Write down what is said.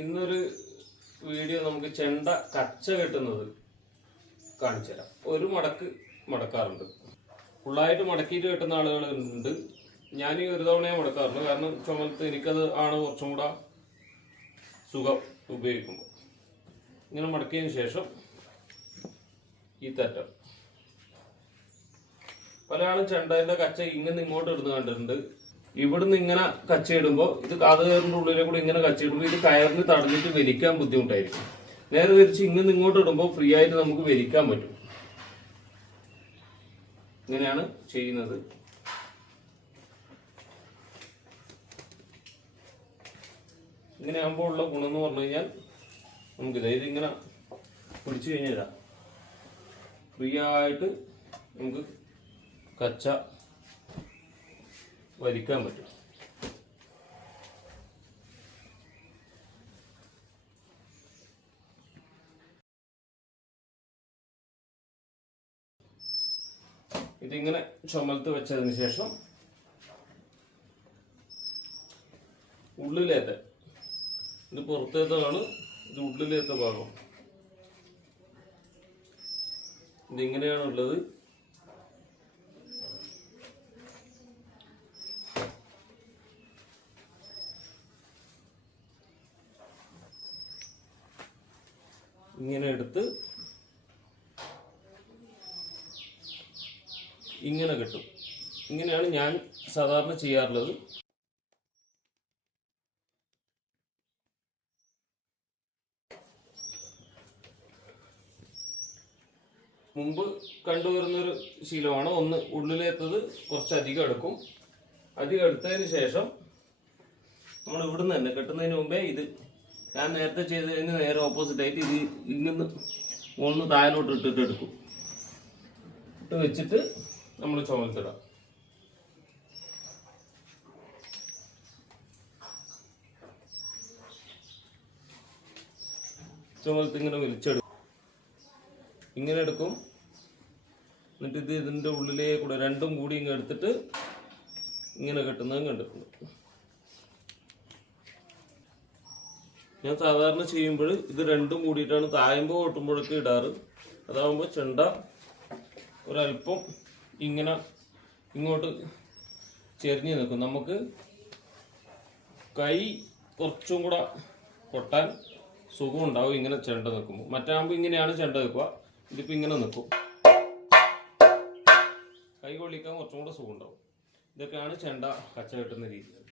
ഇന്നൊരു വീഡിയോ നമുക്ക് ചെണ്ട കച്ച കെട്ടുന്നത് കാണിച്ചു തരാം. ഒരു മടക്ക് മടക്കാറുണ്ട്, ഫുള്ളായിട്ട് മടക്കിയിട്ട് കെട്ടുന്ന ആളുകളുണ്ട്. ഞാൻ ഈ ഒരു തവണയെ മടക്കാറുണ്ട്, കാരണം ചുമലത്ത് എനിക്കത് ആണ് കുറച്ചും കൂടെ സുഖം ഉപയോഗിക്കുമ്പോൾ. ഇങ്ങനെ മടക്കിയതിന് ശേഷം ഈ തറ്റം, പല ആളും ചെണ്ടേൻ്റെ കച്ച ഇങ്ങനെ ഇങ്ങോട്ട് ഇടുന്ന് കണ്ടിട്ടുണ്ട്. ഇവിടുന്ന് ഇങ്ങനെ കച്ചയിടുമ്പോൾ ഇത് കാതുകയറിൻ്റെ ഉള്ളിലെ കൂടി ഇങ്ങനെ കച്ചയിടുമ്പോൾ ഇത് കയറിന് തടഞ്ഞിട്ട് വലിക്കാൻ ബുദ്ധിമുട്ടായിരിക്കും. നേരെ തിരിച്ച് ഇങ്ങനെ ഇങ്ങോട്ട് ഇടുമ്പോൾ ഫ്രീ ആയിട്ട് നമുക്ക് വലിക്കാൻ പറ്റും. ഇങ്ങനെയാണ് ചെയ്യുന്നത്. ഇങ്ങനെ ആകുമ്പോൾ ഉള്ള ഗുണം എന്ന് പറഞ്ഞു കഴിഞ്ഞാൽ നമുക്കിത് ഇതിങ്ങനെ പിടിച്ചു കഴിഞ്ഞാൽ ഫ്രീ ആയിട്ട് നമുക്ക് കച്ച വലിക്കാൻ പറ്റും. ഇതിങ്ങനെ ചുമലത്ത് വെച്ചതിന് ശേഷം ഉള്ളിലേത്തെ, ഇത് പുറത്തേത്തതാണ്, ഇത് ഉള്ളിലേത്തെ ഭാഗം. ഇതിങ്ങനെയാണുള്ളത്. ഇങ്ങനെ എടുത്ത് ഇങ്ങനെ കിട്ടും. ഇങ്ങനെയാണ് ഞാൻ സാധാരണ ചെയ്യാറുള്ളത്. മുമ്പ് കണ്ടുവരുന്നൊരു ശീലമാണ്. ഒന്ന് ഉള്ളിലേത്തത് കുറച്ചധികം എടുക്കും. അധികം എടുത്തതിന് ശേഷം നമ്മൾ ഇവിടുന്ന് തന്നെ കെട്ടുന്നതിന് മുമ്പേ ഇത് ഞാൻ നേരത്തെ ചെയ്തതിന് നേരെ ഓപ്പോസിറ്റ് ആയിട്ട് ഇത് ഇങ്ങനെ ഒന്ന് താഴോട്ട് ഇട്ടിട്ട് എടുക്കും. ഇട്ട് വെച്ചിട്ട് നമ്മൾ ചുമലത്തിടാം. ചുമലത്ത് ഇങ്ങനെ വലിച്ചെടുക്കും. ഇങ്ങനെ എടുക്കും. എന്നിട്ട് ഇത് ഇതിൻ്റെ ഉള്ളിലേ കൂടെ രണ്ടും കൂടി ഇങ്ങനെ എടുത്തിട്ട് ഇങ്ങനെ കെട്ടുന്നതും കണ്ടിട്ടുണ്ട്. ഞാൻ സാധാരണ ചെയ്യുമ്പോൾ ഇത് രണ്ടും കൂടിയിട്ടാണ് തായുമ്പോൾ കൊട്ടുമ്പോഴൊക്കെ ഇടാറ്. അതാകുമ്പോൾ ചെണ്ട ഒരല്പം ഇങ്ങനെ ഇങ്ങോട്ട് ചെരിഞ്ഞ് നിൽക്കും. നമുക്ക് കൈ കുറച്ചും കൂടെ കൊട്ടാൻ സുഖം ഉണ്ടാവും ഇങ്ങനെ ചെണ്ട നിൽക്കുമ്പോൾ. മറ്റാകുമ്പോൾ ഇങ്ങനെയാണ് ചെണ്ട നിൽക്കുക. ഇതിപ്പോൾ ഇങ്ങനെ നിൽക്കും. കൈ കൊള്ളിക്കാൻ കുറച്ചും കൂടെ സുഖം ഉണ്ടാവും. ഇതൊക്കെയാണ് ചെണ്ട കച്ച കെട്ടുന്ന രീതി.